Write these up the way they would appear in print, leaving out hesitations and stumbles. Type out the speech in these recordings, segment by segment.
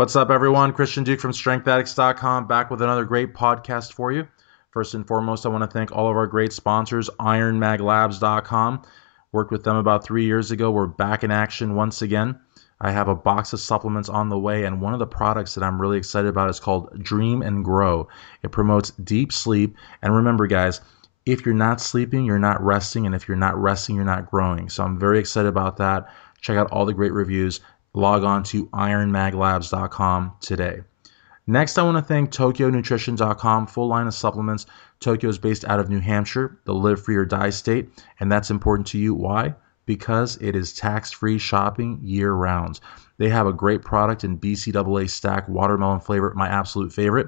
What's up, everyone? Christian Duke from StrengthAddicts.com back with another great podcast for you. First and foremost, I want to thank all of our great sponsors, IronMagLabs.com. Worked with them about 3 years ago. We're back in action once again. I have a box of supplements on the way, and one of the products that I'm really excited about is called Dream and Grow. It promotes deep sleep. And remember, guys, if you're not sleeping, you're not resting. And if you're not resting, you're not growing. So I'm very excited about that. Check out all the great reviews. Log on to ironmaglabs.com today. Next, I want to thank TokyoNutrition.com, full line of supplements. Tokyo is based out of New Hampshire, the live free or die state, and that's important to you. Why? Because it is tax-free shopping year-round. They have a great product in BCAA stack watermelon flavor, my absolute favorite.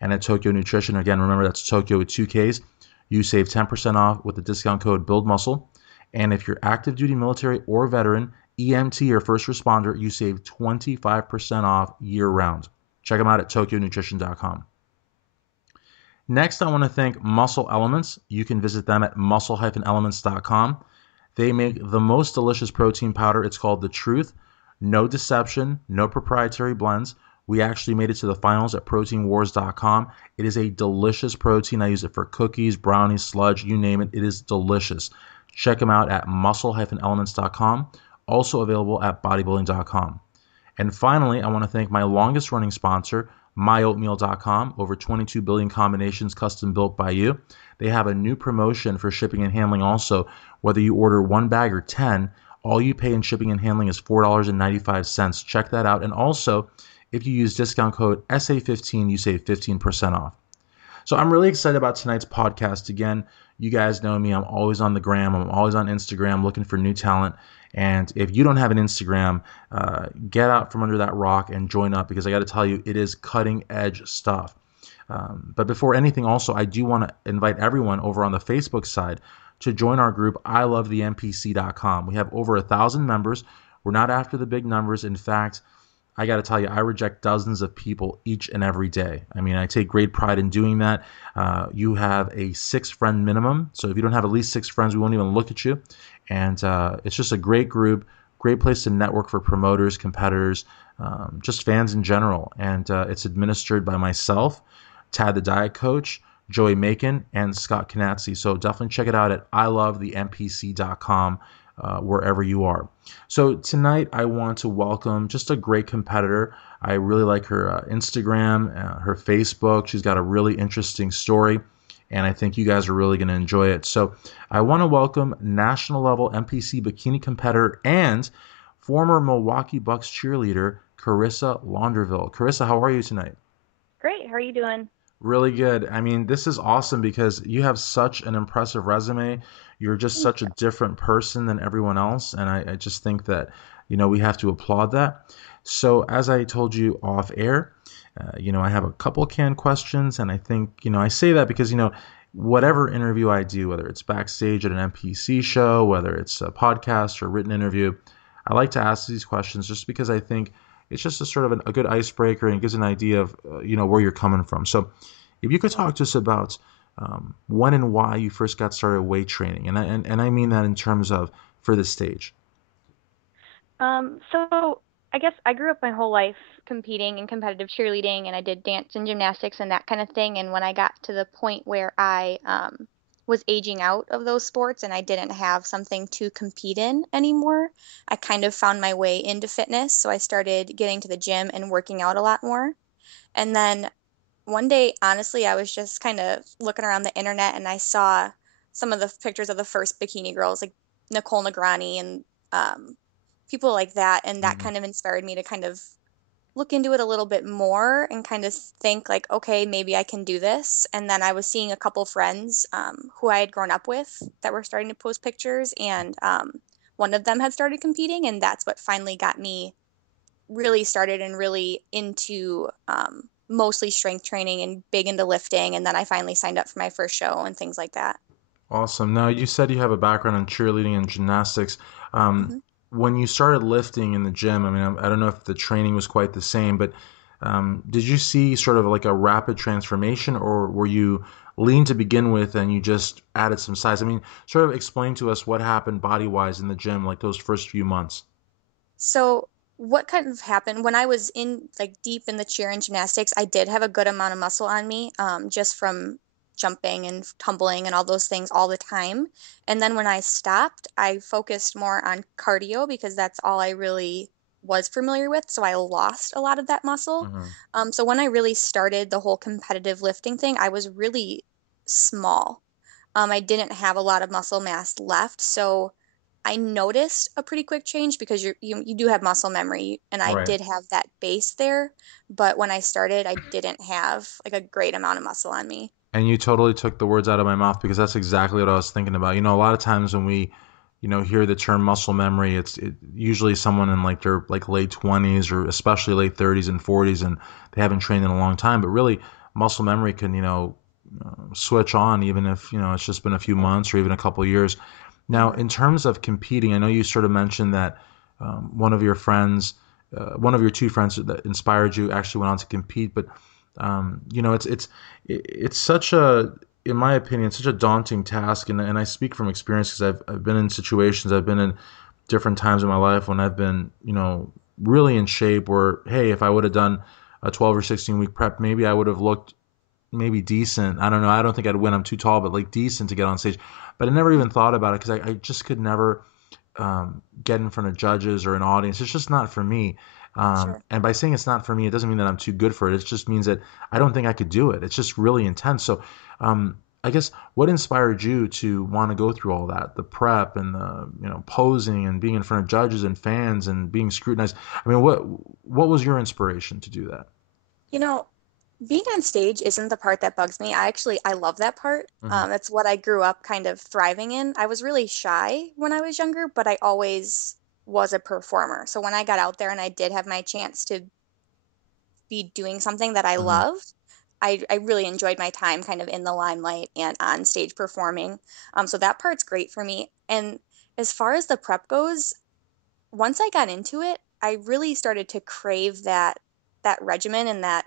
And at Tokyo Nutrition, again, remember that's Tokyo with 2Ks. You save 10% off with the discount code BUILDMUSCLE. And if you're active duty military or veteran, EMT or first responder, you save 25% off year-round. Check them out at TokyoNutrition.com. Next, I want to thank Muscle Elements. You can visit them at muscle-elements.com. They make the most delicious protein powder. It's called The Truth. No deception, no proprietary blends. We actually made it to the finals at proteinwars.com. It is a delicious protein. I use it for cookies, brownies, sludge, you name it. It is delicious. Check them out at muscle-elements.com. Also available at bodybuilding.com. And finally, I want to thank my longest running sponsor, myoatmeal.com. Over 22 billion combinations custom built by you. They have a new promotion for shipping and handling also. Whether you order one bag or 10, all you pay in shipping and handling is $4.95. Check that out. And also, if you use discount code SA15, you save 15% off. So I'm really excited about tonight's podcast. Again, you guys know me. I'm always on the gram. I'm always on Instagram looking for new talent. And if you don't have an Instagram, get out from under that rock and join up, because I got to tell you, it is cutting edge stuff. But before anything, also, I do want to invite everyone over on the Facebook side to join our group, ilovethenpc.com. We have over 1,000 members. We're not after the big numbers. In fact, I got to tell you, I reject dozens of people each and every day. I mean, I take great pride in doing that. You have a 6-friend minimum. So if you don't have at least 6 friends, we won't even look at you. And it's just a great group, great place to network for promoters, competitors, just fans in general. And it's administered by myself, Tad the Diet Coach, Joey Macon, and Scott Canazzi. So definitely check it out at ilovethenpc.com. Wherever you are. So tonight I want to welcome just a great competitor. I really like her Instagram, her Facebook. She's got a really interesting story, and I think you guys are really going to enjoy it. So I want to welcome national level NPC Bikini competitor and former Milwaukee Bucks cheerleader, Carissa Launderville. Carissa, how are you tonight? Great. How are you doing? Really good. I mean, this is awesome because you have such an impressive resume. You're just Thank such a different person than everyone else. And I just think that, we have to applaud that. So, as I told you off air, I have a couple canned questions. And I think, I say that because, whatever interview I do, whether it's backstage at an NPC show, whether it's a podcast or a written interview, I like to ask these questions just because I think it's just a sort of a good icebreaker and it gives an idea of, where you're coming from. So if you could talk to us about when and why you first got started weight training, and I mean that in terms of for the stage. so I guess I grew up my whole life competing in competitive cheerleading, and I did dance and gymnastics and that kind of thing. And when I got to the point where I was aging out of those sports and I didn't have something to compete in anymore, I kind of found my way into fitness. So I started getting to the gym and working out a lot more. And then one day, honestly, I was just kind of looking around the internet and I saw some of the pictures of the first bikini girls, like Nicole Negrani and people like that. And that Mhm. kind of inspired me to kind of look into it a little bit more and kind of think like, okay, maybe I can do this. And then I was seeing a couple friends who I had grown up with that were starting to post pictures, and one of them had started competing, and that's what finally got me really started and really into mostly strength training and big into lifting. And then I finally signed up for my first show and things like that. Awesome. Now, you said you have a background in cheerleading and gymnastics. Um, hmm when you started lifting in the gym, I mean, I don't know if the training was quite the same, but did you see sort of like a rapid transformation, or were you lean to begin with and you just added some size? I mean, sort of explain to us what happened body-wise in the gym, like those first few months. So what kind of happened when I was in like deep in the cheer and gymnastics, I did have a good amount of muscle on me, just from jumping and tumbling and all those things all the time. And then when I stopped, I focused more on cardio because that's all I really was familiar with. So I lost a lot of that muscle. Hmm. So when I really started the whole competitive lifting thing, I was really small. I didn't have a lot of muscle mass left, so I noticed a pretty quick change because you do have muscle memory, and I Right. did have that base there. But when I started, I didn't have like a great amount of muscle on me. And you totally took the words out of my mouth because that's exactly what I was thinking about. A lot of times when we, hear the term muscle memory, usually someone in like their like late 20s or especially late 30s and 40s, and they haven't trained in a long time. But really, muscle memory can, switch on even if, it's just been a few months or even a couple of years. Now, Hmm. in terms of competing, I know you sort of mentioned that one of your friends, one of your two friends that inspired you actually went on to compete, but it's such a, in my opinion, such a daunting task, and I speak from experience because I've been in situations, I've been in different times in my life when I've been, really in shape where, hey, if I would have done a 12 or 16 week prep, maybe I would have looked maybe decent. I don't know. I don't think I'd win. I'm too tall, but like decent to get on stage. But I never even thought about it because I just could never get in front of judges or an audience. It's just not for me. Sure. And by saying it's not for me, it doesn't mean that I'm too good for it. It just means that I don't think I could do it. It's just really intense. So, I guess what inspired you to want to go through all that, the prep and the posing and being in front of judges and fans and being scrutinized? I mean, what was your inspiration to do that? You know, being on stage isn't the part that bugs me. I love that part. Hmm. It's what I grew up kind of thriving in. I was really shy when I was younger, but I always was a performer. So when I got out there and I did have my chance to be doing something that I Hmm. loved, I really enjoyed my time kind of in the limelight and on stage performing. So that part's great for me. And as far as the prep goes, once I got into it, I really started to crave that regimen and that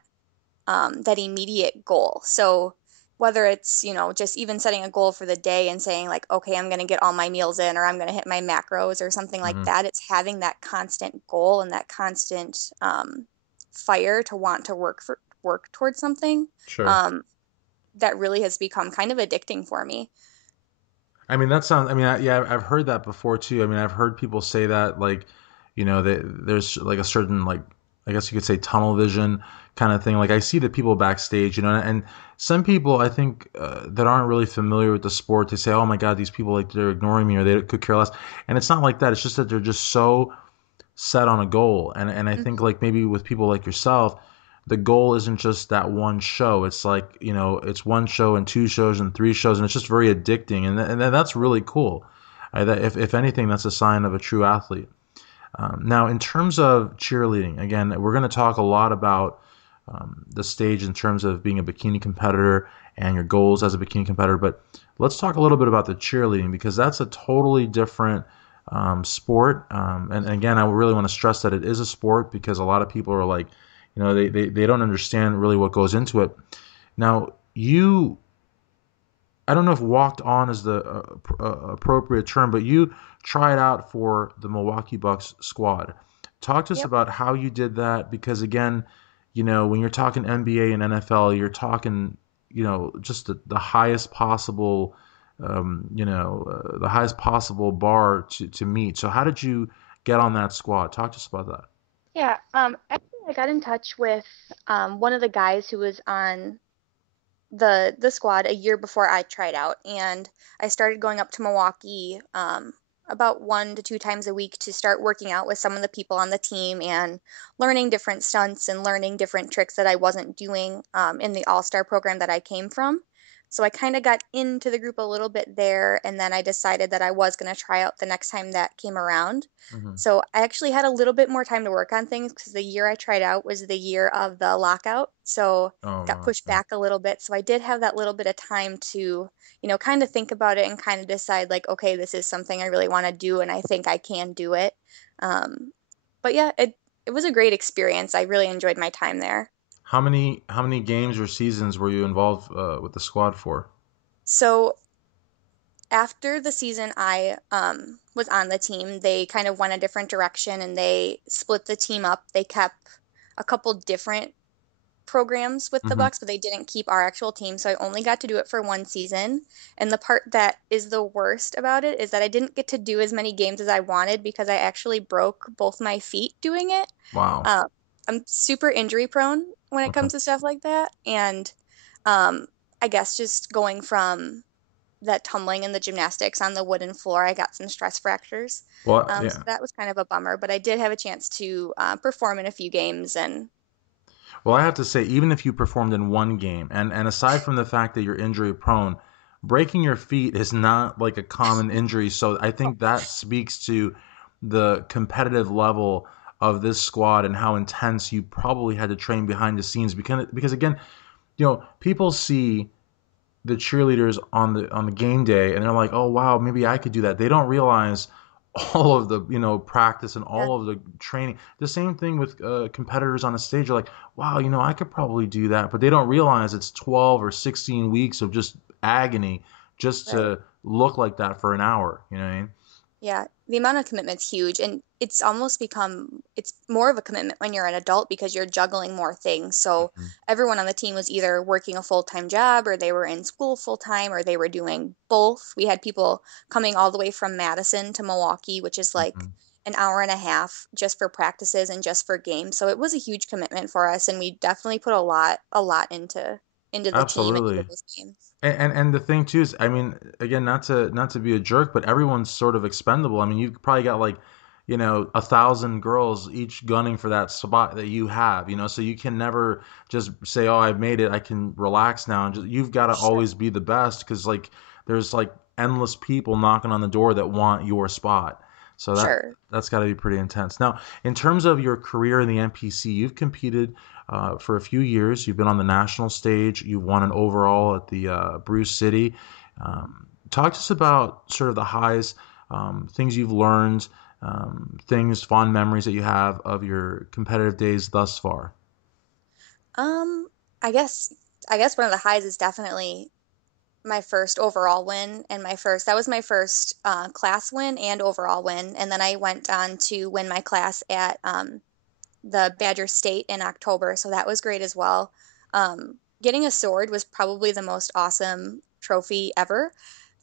immediate goal. So whether it's, just even setting a goal for the day and saying like, okay, I'm going to get all my meals in, or I'm going to hit my macros or something like Hmm. that. It's having that constant goal and that constant fire to want to work towards something, Sure. um, that really has become kind of addicting for me. I mean, that sounds. I mean, yeah, I've heard that before too. I mean, I've heard people say that, like, that there's like a certain, like, I guess you could say tunnel vision kind of thing. Like, I see the people backstage, and some people I think that aren't really familiar with the sport, they say, "Oh my God, these people like they're ignoring me or they could care less." And it's not like that. It's just that they're just so set on a goal. And I think Hmm. like maybe with people like yourself, the goal isn't just that one show. It's like, it's one show and two shows and three shows, and it's just very addicting. And that's really cool. That if anything, that's a sign of a true athlete. Now, in terms of cheerleading, again, we're going to talk a lot about the stage in terms of being a bikini competitor and your goals as a bikini competitor. But let's talk a little bit about the cheerleading because that's a totally different sport. And again, I really want to stress that it is a sport because a lot of people are like, they don't understand really what goes into it. Now, I don't know if walked on is the appropriate term, but you tried out for the Milwaukee Bucks squad. Talk to us Yep. about how you did that because again, when you're talking NBA and NFL, you're talking, just the highest possible, the highest possible bar to meet. So how did you get on that squad? Talk to us about that. Yeah. Actually, I got in touch with one of the guys who was on the squad a year before I tried out, and I started going up to Milwaukee about 1 to 2 times a week to start working out with some of the people on the team and learning different stunts and learning different tricks that I wasn't doing in the All-Star program that I came from. So I kind of got into the group a little bit there, and then I decided that I was going to try out the next time that came around. Hmm. So I actually had a little bit more time to work on things because the year I tried out was the year of the lockout. So Oh got no. pushed back a little bit. So I did have that little bit of time to, kind of think about it and kind of decide like, okay, this is something I really want to do and I think I can do it. Um, but yeah, it was a great experience. I really enjoyed my time there. How many games or seasons were you involved with the squad for? So after the season I was on the team, they kind of went a different direction and they split the team up. They kept a couple different programs with the Hmm. Bucks, but they didn't keep our actual team. So I only got to do it for one season. And the part that is the worst about it is that I didn't get to do as many games as I wanted because I actually broke both my feet doing it. Wow. Um, I'm super injury prone when it Okay. comes to stuff like that. And um, I guess just going from that tumbling in the gymnastics on the wooden floor, I got some stress fractures. Well, So yeah. that was kind of a bummer, but I did have a chance to perform in a few games and Well, I have to say, even if you performed in one game, and aside from the fact that you're injury prone, breaking your feet is not like a common injury. So I think that speaks to the competitive level of this squad and how intense you probably had to train behind the scenes. Because again, people see the cheerleaders on the game day and they're like, oh wow, maybe I could do that. They don't realize all of the practice and yeah, all of the training. The same thing with competitors on the stage. You're like, wow, I could probably do that, but they don't realize it's 12 or 16 weeks of just agony just right. to look like that for an hour. You know what I mean? Yeah, the amount of commitment's huge, and it's more of a commitment when you're an adult because you're juggling more things. So Hmm. everyone on the team was either working a full-time job or they were in school full-time or they were doing both. We had people coming all the way from Madison to Milwaukee, which is like Hmm. an hour and a half just for practices and just for games. So it was a huge commitment for us, and we definitely put a lot into the team and into Absolutely. those games. And the thing too is, I mean, again, not to be a jerk, but everyone's sort of expendable. I mean, you've probably got like, 1,000 girls each gunning for that spot that you have, so you can never just say, oh, I've made it, I can relax now. And just, you've got to Sure. always be the best because like there's like endless people knocking on the door that want your spot. So Sure. that's got to be pretty intense. Now, in terms of your career in the NPC, you've competed for a few years. You've been on the national stage. You've won an overall at the Bruce City. Talk to us about sort of the highs, things you've learned, things, fond memories that you have of your competitive days thus far. Um, I guess I guess one of the highs is definitely my first overall win and that was my first class win and overall win. And then I went on to win my class at the Badger State in October, so that was great as well. Getting a sword was probably the most awesome trophy ever.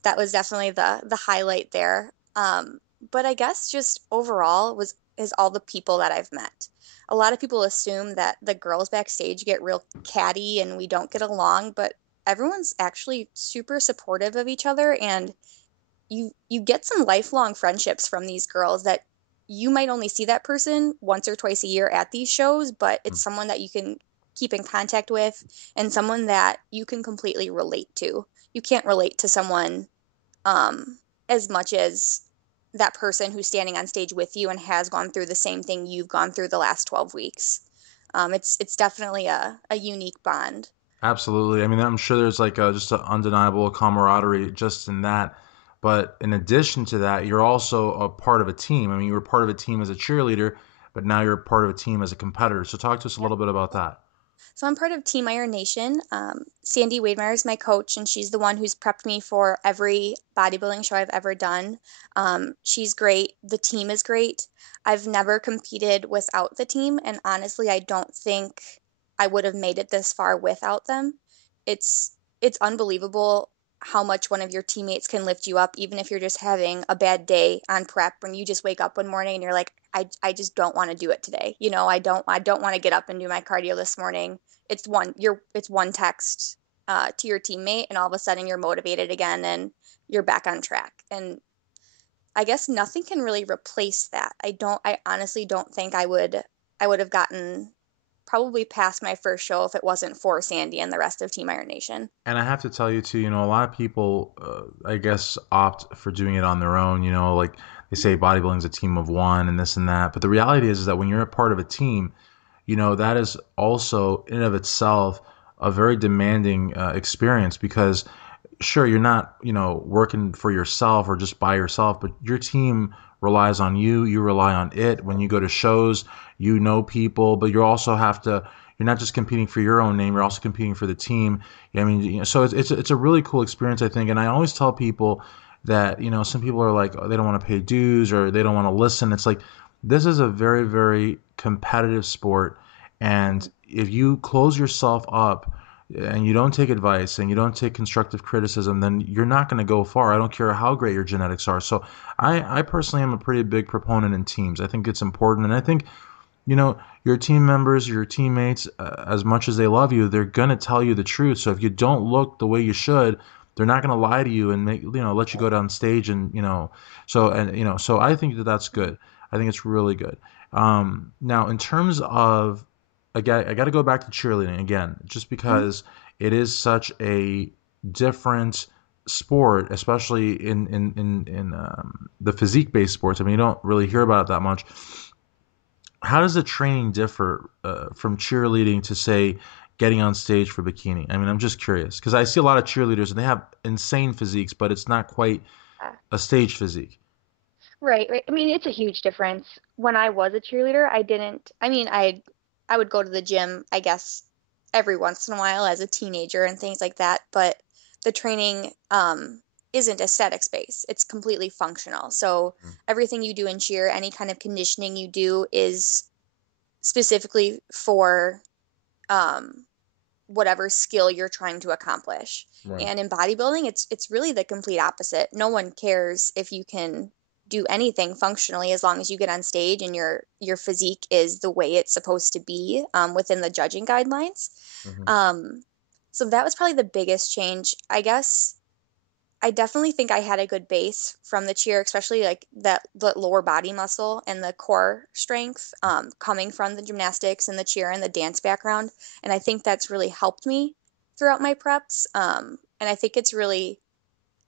That was definitely the highlight there. But I guess just overall was is all the people that I've met. A lot of people assume that the girls backstage get real catty and we don't get along, but everyone's actually super supportive of each other and you get some lifelong friendships from these girls that you might only see that person once or twice a year at these shows, but it's someone that you can keep in contact with and someone that you can completely relate to. You can't relate to someone as much as that person who's standing on stage with you and has gone through the same thing you've gone through the last 12 weeks. It's definitely a unique bond. Absolutely. I mean, I'm sure there's like just an undeniable camaraderie just in that. But in addition to that, you're also a part of a team. I mean, you were part of a team as a cheerleader, but now you're part of a team as a competitor. So talk to us a little bit about that. So I'm part of Team Iron Nation. Sandy Wademeyer is my coach, and she's the one who's prepped me for every bodybuilding show I've ever done. She's great. The team is great. I've never competed without the team, and honestly, I don't think I would have made it this far without them. It's unbelievable how much one of your teammates can lift you up, even if you're just having a bad day on prep when you just wake up one morning and you're like, I just don't want to do it today. I don't want to get up and do my cardio this morning. It's one text to your teammate and all of a sudden you're motivated again and you're back on track. And I guess nothing can really replace that. I honestly don't think I would have gotten probably past my first show if it wasn't for Sandy and the rest of Team Iron Nation. And I have to tell you too, a lot of people, I guess, opt for doing it on their own. Like they say, bodybuilding's a team of one and this and that. But the reality is that when you're a part of a team, that is also in and of itself a very demanding experience because sure, you're not, working for yourself or just by yourself, but your team relies on you. You rely on it. When you go to shows, people, but you also have to, you're not just competing for your own name, you're also competing for the team. I mean, so it's a really cool experience, I think. And I always tell people, that, some people are like, oh, they don't want to pay dues or they don't want to listen. It's like, this is a very, very competitive sport. And if you close yourself up and you don't take advice and you don't take constructive criticism, then you're not going to go far. I don't care how great your genetics are. So I personally am a pretty big proponent in teams. I think it's important. And I think, your team members, your teammates, as much as they love you, they're going to tell you the truth. So if you don't look the way you should, they're not going to lie to you and let you go down stage and, so I think that that's good. I think it's really good. Now, in terms of, again, I got to go back to cheerleading again, just Mhm. because it is such a different sport, especially in the physique-based sports. I mean, you don't really hear about it that much. How does the training differ from cheerleading to, say, getting on stage for bikini? I mean, I'm just curious because I see a lot of cheerleaders and they have insane physiques, but it's not quite Uh, a stage physique. Right, right. I mean, it's a huge difference. When I was a cheerleader, I didn't, I mean, I would go to the gym, I guess, every once in a while as a teenager and things like that, but the training isn't aesthetics based. It's completely functional. So everything you do in cheer, any kind of conditioning you do is specifically for um whatever skill you're trying to accomplish. Right. And in bodybuilding, it's really the complete opposite. No one cares if you can do anything functionally as long as you get on stage and your physique is the way it's supposed to be within the judging guidelines. Hmm. Um, so that was probably the biggest change. I guess I definitely think I had a good base from the cheer, especially like that the lower body muscle and the core strength coming from the gymnastics and the cheer and the dance background. And I think that's really helped me throughout my preps. And I think it's really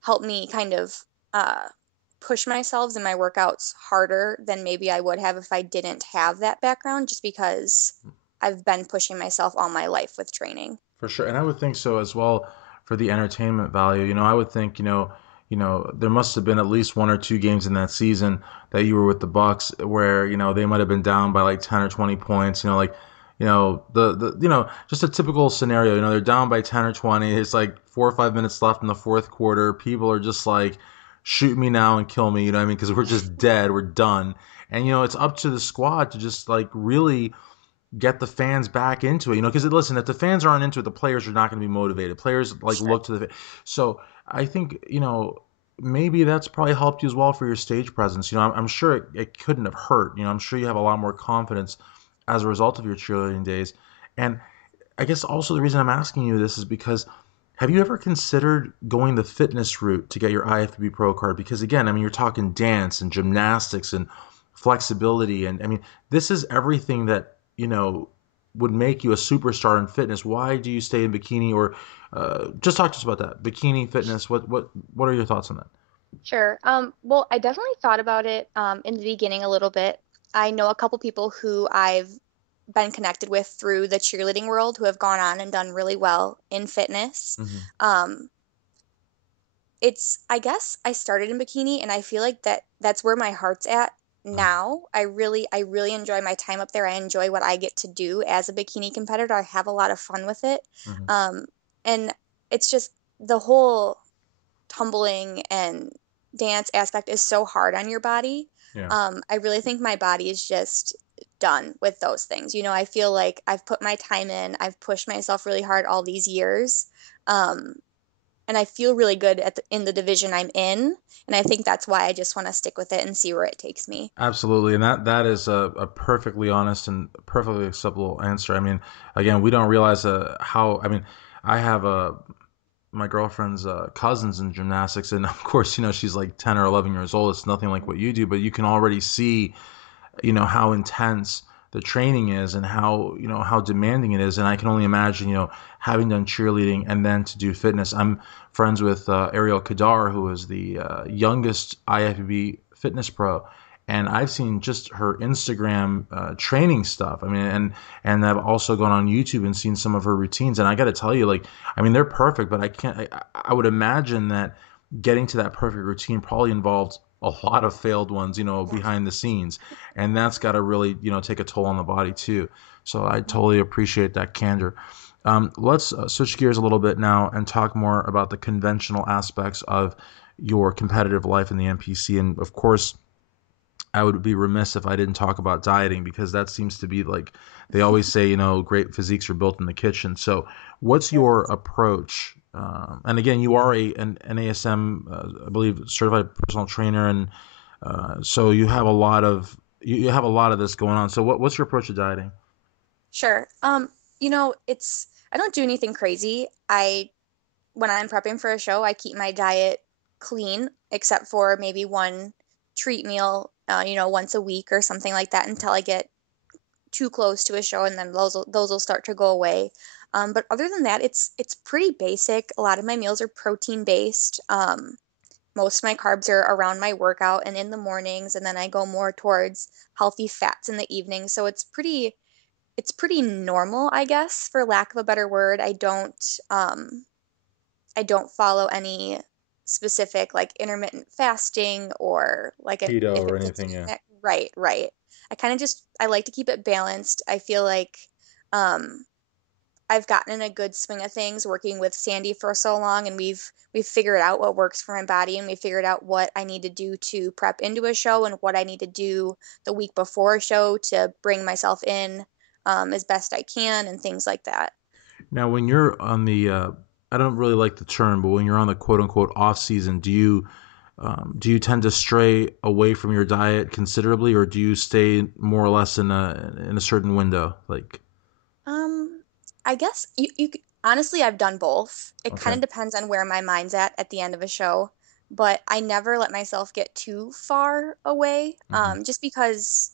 helped me kind of uh, push myself in my workouts harder than maybe I would have if I didn't have that background, just because I've been pushing myself all my life with training. For sure, and I would think so as well for the entertainment value. I would think, there must have been at least one or two games in that season that you were with the Bucks where, they might have been down by like 10 or 20 points, like, just a typical scenario, they're down by 10 or 20. It's like 4 or 5 minutes left in the fourth quarter. People are just like, shoot me now and kill me, you know what I mean? Because we're just dead, we're done. And, it's up to the squad to just like really get the fans back into it, because listen, if the fans aren't into it, the players are not going to be motivated. Players like Sure. look to so I think, maybe that's probably helped you as well for your stage presence. I'm sure it couldn't have hurt. I'm sure you have a lot more confidence as a result of your cheerleading days. And I guess also the reason I'm asking you this is because, have you ever considered going the fitness route to get your IFBB Pro card? Because again, I mean, you're talking dance and gymnastics and flexibility, and I mean, this is everything that would make you a superstar in fitness. Why do you stay in bikini, or just talk to us about that bikini fitness? What are your thoughts on that? Sure. Well, I definitely thought about it in the beginning a little bit. I know a couple people who I've been connected with through the cheerleading world who have gone on and done really well in fitness. Hmm. Um, I guess I started in bikini and I feel like that's where my heart's at now. I really enjoy my time up there. I enjoy what I get to do as a bikini competitor. I have a lot of fun with it. Hmm. Um, and it's just the whole tumbling and dance aspect is so hard on your body. Yeah. I really think my body is just done with those things. I feel like I've put my time in, I've pushed myself really hard all these years. Um, and I feel really good in the division I'm in. And I think that's why I just want to stick with it and see where it takes me. Absolutely, and that is a perfectly honest and perfectly acceptable answer. I mean, again, we don't realize how. I mean, I have my girlfriend's cousins in gymnastics, and of course, she's like 10 or 11 years old. It's nothing like what you do, but you can already see, how intense the training is and how demanding it is. And I can only imagine, having done cheerleading and then to do fitness. I'm friends with Ariel Kadar, who is the youngest IFBB fitness pro, and I've seen just her Instagram training stuff. I mean, and I've also gone on YouTube and seen some of her routines. And I got to tell you, like, I mean, they're perfect, but I can't. I would imagine that getting to that perfect routine probably involved a lot of failed ones, behind the scenes, and that's got to really, take a toll on the body too. So I totally appreciate that candor. Let's switch gears a little bit now and talk more about the conventional aspects of your competitive life in the NPC. And of course, I would be remiss if I didn't talk about dieting, because that seems to be like they always say, great physiques are built in the kitchen. So, what's your Correct. approach? And again, you are an ASM, I believe, certified personal trainer, and so you have a lot of you have a lot of this going on. So, what's your approach to dieting? Sure. It's I don't do anything crazy. I When I'm prepping for a show, I keep my diet clean, except for maybe one treat meal, once a week or something like that until I get too close to a show, and then those will start to go away. But other than that, it's pretty basic. A lot of my meals are protein based. Most of my carbs are around my workout and in the mornings, and then I go more towards healthy fats in the evening. So it's pretty normal, I guess, for lack of a better word. I don't follow any specific like intermittent fasting or like an Keto if or it's a anything, day yeah. right, right. I like to keep it balanced. I feel like um I've gotten in a good swing of things working with Sandy for so long, and we've figured out what works for my body, and we figured out what I need to do to prep into a show and what I need to do the week before a show to bring myself in as best I can and things like that. Now, when you're on the, I don't really like the term, but when you're on the quote unquote off season, do you tend to stray away from your diet considerably, or do you stay more or less in a certain window? Like, Um, I guess honestly, I've done both. It kind okay. of depends on where my mind's at the end of a show, but I never let myself get too far away, Hmm. just because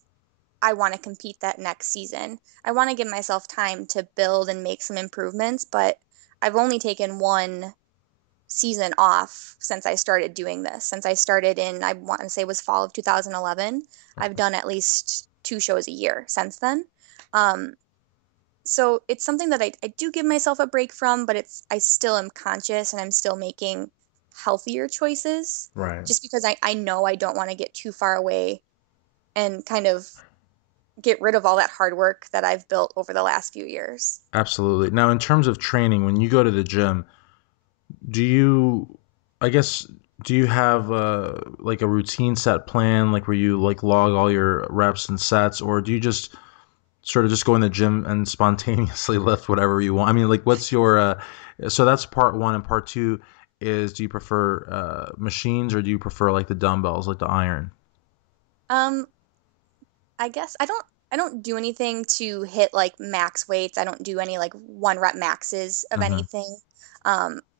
I want to compete that next season. I want to give myself time to build and make some improvements, but I've only taken one season off since I started doing this. Since I started in, I want to say it was fall of 2011, I've done at least two shows a year since then. Um, so it's something that I do give myself a break from, but I still am conscious and I'm still making healthier choices Right. just because I know I don't want to get too far away and kind of get rid of all that hard work that I've built over the last few years. Absolutely. Now, in terms of training, when you go to the gym, do you, I guess, do you have like a routine set plan, like where you like log all your reps and sets, or do you just sort of just go in the gym and spontaneously lift whatever you want? I mean, like, what's your so that's part one, and part two is, do you prefer machines, or do you prefer like the dumbbells, like the iron? Um, I guess I don't do anything to hit like max weights. I don't do any like one rep maxes of Hmm. anything.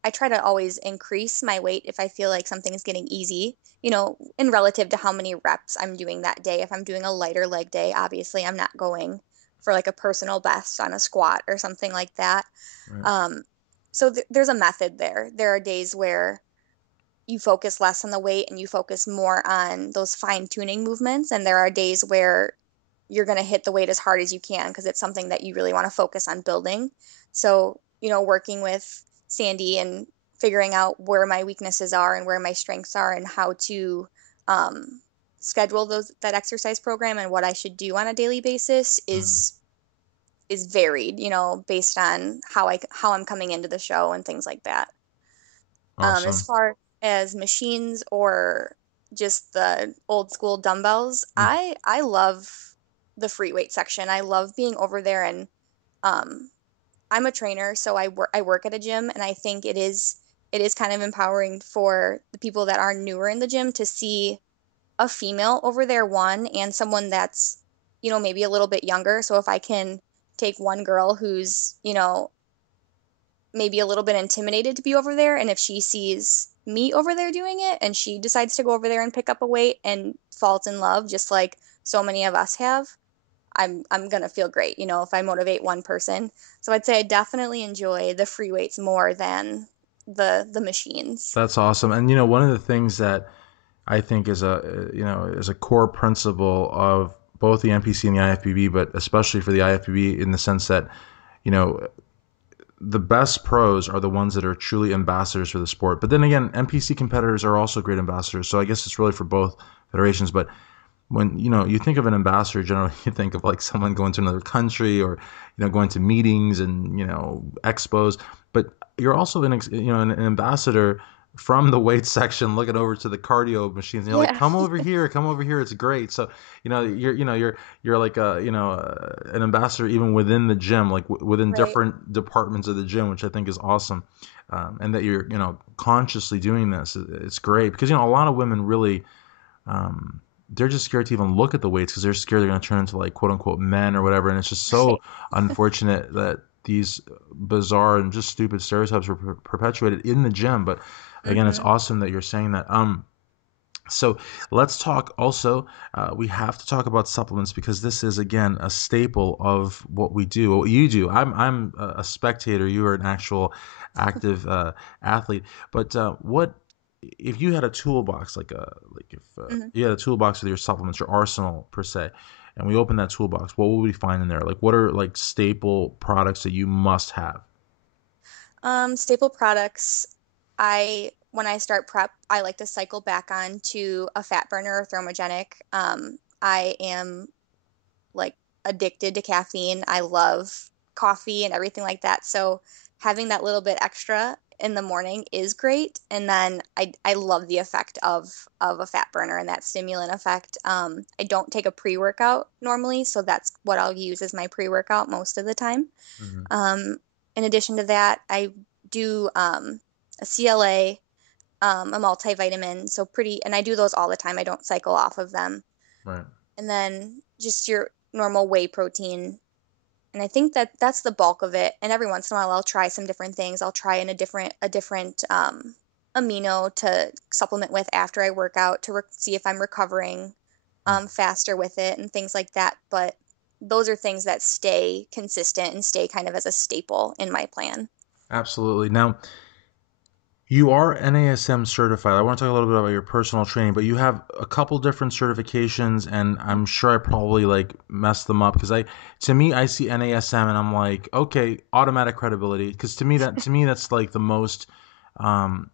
I try to always increase my weight if I feel like something is getting easy, in relative to how many reps I'm doing that day. If I'm doing a lighter leg day, obviously I'm not going for like a personal best on a squat or something like that. Right. Um, so there's a method there. There are days where you focus less on the weight and you focus more on those fine tuning movements. And there are days where you're going to hit the weight as hard as you can because it's something that you really want to focus on building. So, working with Sandy and figuring out where my weaknesses are and where my strengths are and how to um, schedule that exercise program and what I should do on a daily basis Hmm. is varied, based on how I'm coming into the show and things like that. As Awesome. far as machines or just the old school dumbbells, Mm. I love the free weight section. I love being over there, and um, I'm a trainer, so I work at a gym, and I think it is kind of empowering for the people that are newer in the gym to see a female over there, one, and someone that's maybe a little bit younger. So if I can take one girl who's maybe a little bit intimidated to be over there, and if she sees me over there doing it and she decides to go over there and pick up a weight and falls in love just like so many of us have, I'm gonna feel great, if I motivate one person. So I'd say I definitely enjoy the free weights more than the machines. That's awesome. And one of the things that I think is a core principle of both the NPC and the IFBB, but especially for the IFBB, in the sense that you know the best pros are the ones that are truly ambassadors for the sport. But then again, NPC competitors are also great ambassadors. So I guess it's really for both federations. But when you think of an ambassador, generally you think of like someone going to another country, or going to meetings and expos. But you're also an ambassador from the weight section looking over to the cardio machines, and you're like, Yeah. come over here, it's great. So you're like an ambassador even within the gym, like within Right. different departments of the gym, which I think is awesome. And that you're consciously doing this, it's great because a lot of women really they're just scared to even look at the weights because they're scared they're going to turn into like quote unquote men or whatever. And it's just so Right. unfortunate that these bizarre and just stupid stereotypes are perpetuated in the gym. But again, it's Mm-hmm. awesome that you're saying that. So let's talk also. We have to talk about supplements because this is again a staple of what we do. What you do. I'm a spectator. You are an actual active athlete. But what if you had a toolbox like if Mm-hmm. you had a toolbox with your supplements, your arsenal per se, and we open that toolbox, what would we find in there? Like what are like staple products that you must have? Staple products. When I start prep, I like to cycle back on to a fat burner or thermogenic. I am like addicted to caffeine. I love coffee and everything like that. So having that little bit extra in the morning is great. And then I love the effect of a fat burner and that stimulant effect. I don't take a pre-workout normally, so that's what I'll use as my pre-workout most of the time. Hmm. Um, in addition to that, I do a CLA, a multivitamin, so pretty, and I do those all the time. I don't cycle off of them. Right. And then just your normal whey protein. And I think that that's the bulk of it. And every once in a while, I'll try some different things. I'll try in a different amino to supplement with after I work out to see if I'm recovering faster with it and things like that. But those are things that stay consistent and stay kind of as a staple in my plan. Absolutely. Now, you are NASM certified. I want to talk a little bit about your personal training, but you have a couple different certifications, and I'm sure I probably like messed them up because to me, I see NASM and I'm like, okay, automatic credibility. Because to me, that's like the most,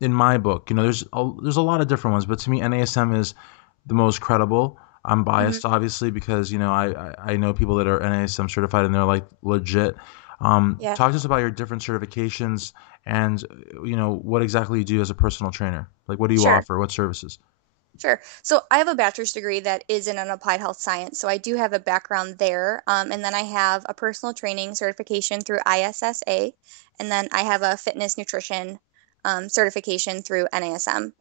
in my book. There's a lot of different ones, but to me, NASM is the most credible. I'm Hmm. biased, obviously, because I know people that are NASM certified and they're like legit. Yeah. Talk to us about your different certifications and what exactly you do as a personal trainer. Like, what do you Sure. offer? What services? Sure. So I have a bachelor's degree that is in an applied health science, so I do have a background there. And then I have a personal training certification through ISSA, and then I have a fitness nutrition certification through NASM.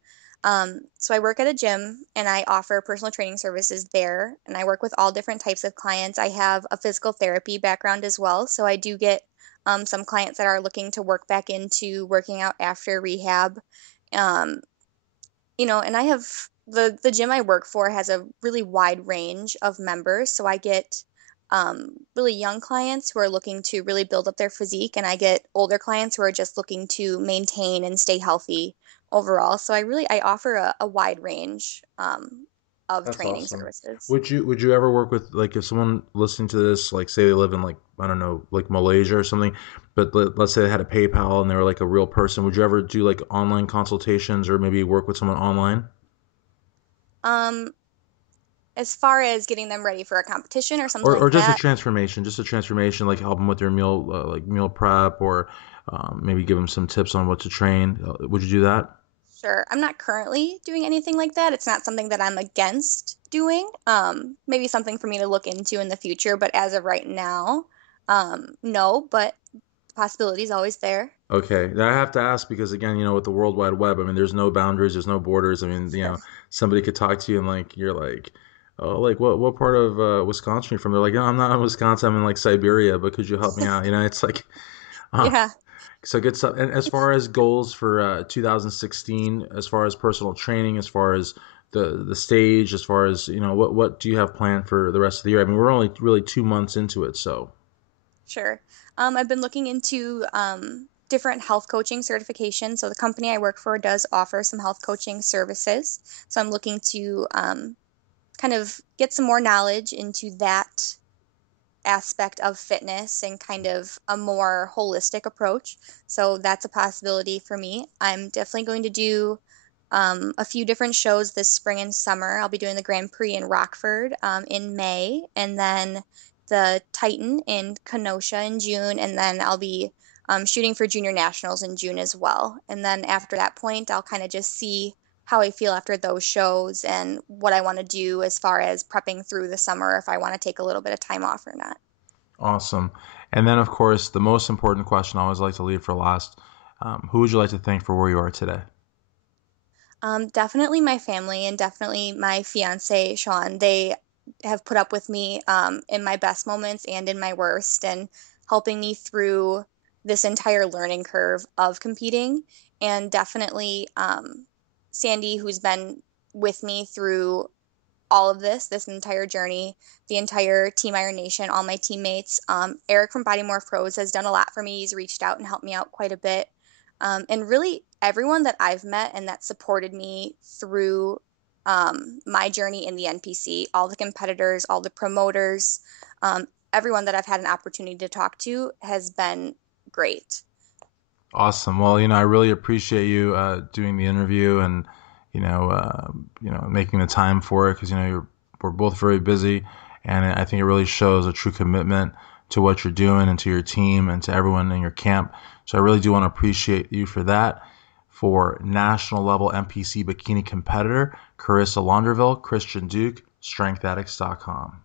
So I work at a gym and I offer personal training services there, and I work with all different types of clients. I have a physical therapy background as well, so I do get some clients that are looking to work back into working out after rehab. Um, and I have the gym I work for has a really wide range of members. So I get really young clients who are looking to really build up their physique, and I get older clients who are just looking to maintain and stay healthy overall. So I offer a wide range of That's training awesome. services. Would you ever work with like if someone listening to this, like say they live in like I don't know, like Malaysia or something, but let's say they had a PayPal and they were like a real person, would you ever do like online consultations or maybe work with someone online? Um, as far as getting them ready for a competition or something Or like that. just a transformation, like help them with their meal, like meal prep, or maybe give them some tips on what to train. Would you do that? Sure. I'm not currently doing anything like that. It's not something that I'm against doing. Maybe something for me to look into in the future, but as of right now, no, but the possibility is always there. Okay, now I have to ask because again, with the World Wide Web, I mean, there's no boundaries, there's no borders. I mean, Sure. somebody could talk to you and like you're like, oh, like what part of Wisconsin are you from? They're like, no, I'm not in Wisconsin, I'm in like Siberia, but could you help me out? It's like, uh, Yeah. so good stuff. And as far as goals for 2016, as far as personal training, as far as the stage, as far as what do you have planned for the rest of the year? I mean, we're only really 2 months into it, so Sure. I've been looking into different health coaching certifications. So the company I work for does offer some health coaching services. So I'm looking to kind of get some more knowledge into that aspect of fitness and kind of a more holistic approach. So that's a possibility for me. I'm definitely going to do a few different shows this spring and summer. I'll be doing the Grand Prix in Rockford in May, and then the Titan in Kenosha in June, and then I'll be shooting for junior nationals in June as well. And then after that point, I'll kind of just see how I feel after those shows and what I want to do as far as prepping through the summer, if I want to take a little bit of time off or not. Awesome. And then, of course, the most important question I always like to leave for last. Who would you like to thank for where you are today? Definitely my family and definitely my fiance, Sean. They have put up with me in my best moments and in my worst, and helping me through this entire learning curve of competing. And definitely Sandy, who's been with me through all of this entire journey, the entire Team Iron Nation, all my teammates. Eric from Body Morph Pros has done a lot for me. He's reached out and helped me out quite a bit. And really, everyone that I've met and that supported me through my journey in the NPC, all the competitors, all the promoters, everyone that I've had an opportunity to talk to has been great. Awesome. Well, I really appreciate you doing the interview and making the time for it because we're both very busy, and I think it really shows a true commitment to what you're doing and to your team and to everyone in your camp. So I really do want to appreciate you for that. For national level NPC bikini competitor Carissa Launderville, Christian Duke, StrengthAddicts.com.